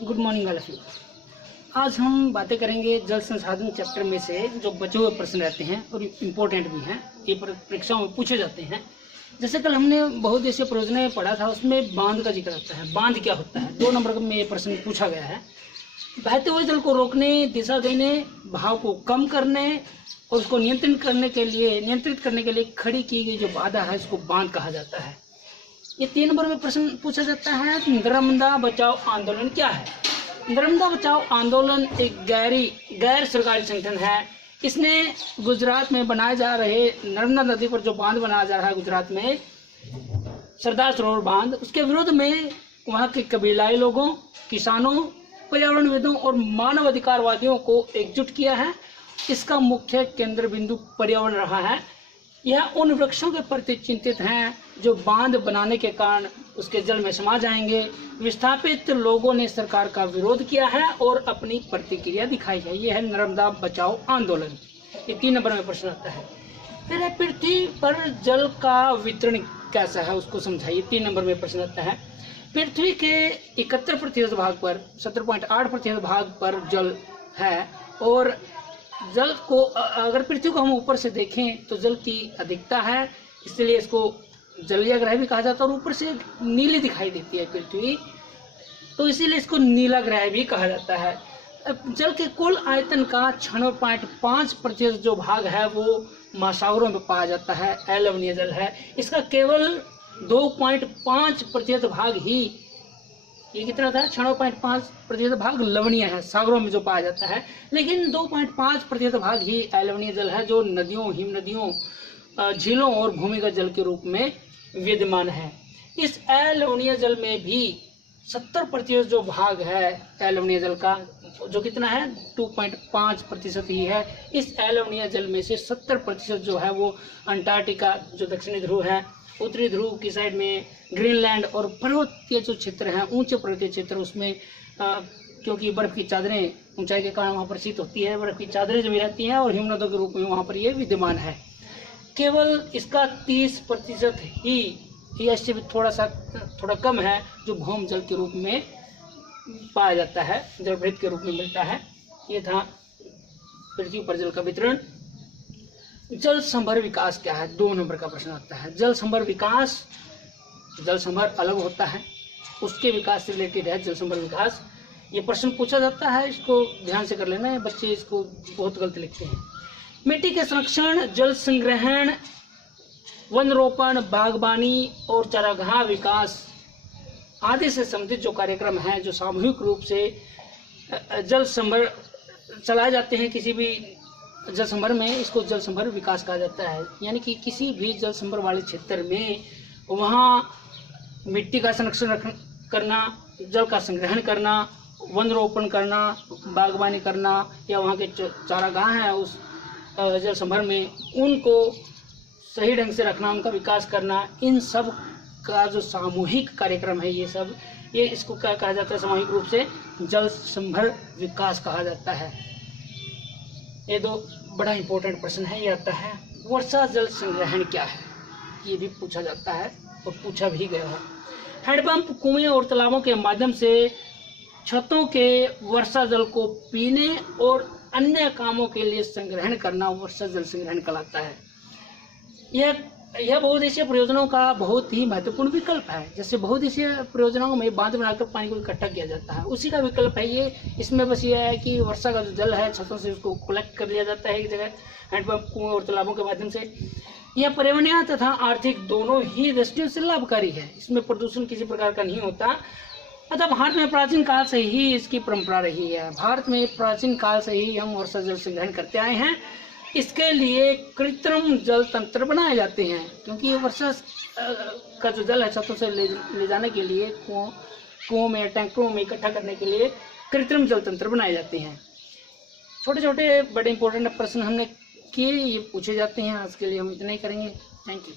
Good morning all of you. आज हम बातें करेंगे जल संसाधन चैप्टर में से जो बचे हुए प्रश्न रहते हैं और इम्पोर्टेंट भी हैं, ये परीक्षाओं में पूछे जाते हैं। जैसे कल हमने बहुउद्देशीय परियोजना में पढ़ा था, उसमें बांध का जिक्र आता है। बांध क्या होता है, 2 नंबर में ये प्रश्न पूछा गया है। बहते हुए जल को रोकने, दिशा देने, बहाव को कम करने और उसको नियंत्रित करने के लिए खड़ी की गई जो बाधा है उसको बांध कहा जाता है। ये 3 नंबर में प्रश्न पूछा जाता है, नर्मदा बचाओ आंदोलन क्या है। नर्मदा बचाओ आंदोलन एक गैर सरकारी संगठन है। इसने गुजरात में बनाए जा रहे नर्मदा नदी पर जो बांध बनाया जा रहा है गुजरात में, सरदार सरोवर बांध, उसके विरोध में वहाँ के कबीलाई लोगों, किसानों, पर्यावरणविदों और मानवाधिकारवादियों को एकजुट किया है। इसका मुख्य केंद्र बिंदु पर्यावरण रहा है। यह उन वृक्षों के प्रति चिंतित हैं जो बांध बनाने के कारण उसके जल में समा जाएंगे। विस्थापित लोगों ने सरकार का विरोध किया है और अपनी प्रतिक्रिया दिखाई है। यह है नर्मदा बचाओ आंदोलन। ये 3 नंबर में प्रश्न आता है। फिर पृथ्वी पर जल का वितरण कैसा है उसको समझाइए। 3 नंबर में प्रश्न आता है। पृथ्वी के 71% भाग पर 17.8% भाग पर जल है और जल को अगर पृथ्वी को हम ऊपर से देखें तो जल की अधिकता है, इसलिए इसको जलीय ग्रह भी कहा जाता है। और ऊपर से नीली दिखाई देती है पृथ्वी, तो इसीलिए इसको नीला ग्रह भी कहा जाता है। जल के कुल आयतन का 96.5% जो भाग है वो महासागरों में पाया जाता है, अलवणीय जल है। इसका केवल 2.5% भाग ही, ये कितना था, 6.5% भाग लवणीय है, सागरों में जो पाया जाता है। लेकिन 2.5% भाग ही अलवणीय जल है जो नदियों, हिम नदियों, झीलों और भूमिगत जल के रूप में विद्यमान है। इस अलवणीय जल में भी 70% जो भाग है अलवणीय जल का, जो कितना है 2.5% ही है। इस अलवणीय जल में से 70% जो है वो अंटार्कटिका जो दक्षिणी ध्रुव है, उत्तरी ध्रुव की साइड में ग्रीनलैंड और पर्वतीय जो क्षेत्र हैं, ऊंचे पर्वतीय क्षेत्र, उसमें क्योंकि बर्फ की चादरें, ऊंचाई के कारण वहाँ पर शीत होती है, बर्फ की चादरें जो भी रहती हैं और हिमनदों के रूप में वहाँ पर ये विद्यमान है। केवल इसका 30% ही, या इससे भी थोड़ा कम है, जो भौम जल के रूप में पाया जाता है, जलभृत के रूप में मिलता है। ये था पृथ्वी पर जल का वितरण। जल संभर विकास क्या है, 2 नंबर का प्रश्न आता है। जल संभर विकास, जल संभर अलग होता है, उसके विकास से रिलेटेड है जल संभर विकास। ये प्रश्न पूछा जाता है, इसको ध्यान से कर लेना है, बच्चे इसको बहुत गलत लिखते हैं। मिट्टी के संरक्षण, जल संग्रहण, वन रोपण, बागबानी और चारागाह विकास आदि से संबंधित जो कार्यक्रम हैं, जो सामूहिक रूप से जल संभर चलाए जाते हैं किसी भी जल संभर में, इसको जल संभर विकास कहा जाता है। यानी कि किसी भी जल संभर वाले क्षेत्र में वहाँ मिट्टी का संरक्षण करना, जल का संग्रहण करना, वन रोपण करना, बागवानी करना, या वहाँ के चारागाह हैं उस जल संभर में, उनको सही ढंग से रखना, उनका विकास करना, इन सब का जो सामूहिक कार्यक्रम है, ये इसको क्या कहा जाता है, सामूहिक रूप से जल संभर विकास कहा जाता है। ये 2 बड़ा इंपॉर्टेंट प्रश्न है। ये आता है वर्षा जल संग्रहण क्या है, ये भी पूछा जाता है और पूछा भी गया है। हैंडपंप, कुएं और तालाबों के माध्यम से छतों के वर्षा जल को पीने और अन्य कामों के लिए संग्रहण करना वर्षा जल संग्रहण कहलाता है। यह बहुउद्देशीय परियोजनाओं का बहुत ही महत्वपूर्ण विकल्प है। जैसे बहुउद्देशीय परियोजनाओं में बांध बनाकर पानी को इकट्ठा किया जाता है, उसी का विकल्प है ये। इसमें बस ये है कि वर्षा का जो जल है छतों से उसको कलेक्ट कर लिया जाता है एक जगह, हैंडपंप, कुएं और तालाबों के माध्यम से। यह पर्यावरणीय तथा आर्थिक दोनों ही दृष्टियों से लाभकारी है। इसमें प्रदूषण किसी प्रकार का नहीं होता। अतः भारत में प्राचीन काल से ही इसकी परंपरा रही है। भारत में प्राचीन काल से ही हम वर्षा जल संग्रहण करते आए हैं। इसके लिए कृत्रिम जल तंत्र बनाए जाते हैं, क्योंकि वर्षा का जो जल है छतों से ले जाने के लिए, कुओं में, टैंकरों में इकट्ठा करने के लिए कृत्रिम जल तंत्र बनाए जाते हैं। छोटे छोटे बड़े इंपॉर्टेंट प्रश्न हमने किए, ये पूछे जाते हैं। आज के लिए हम इतना ही करेंगे। Thank you.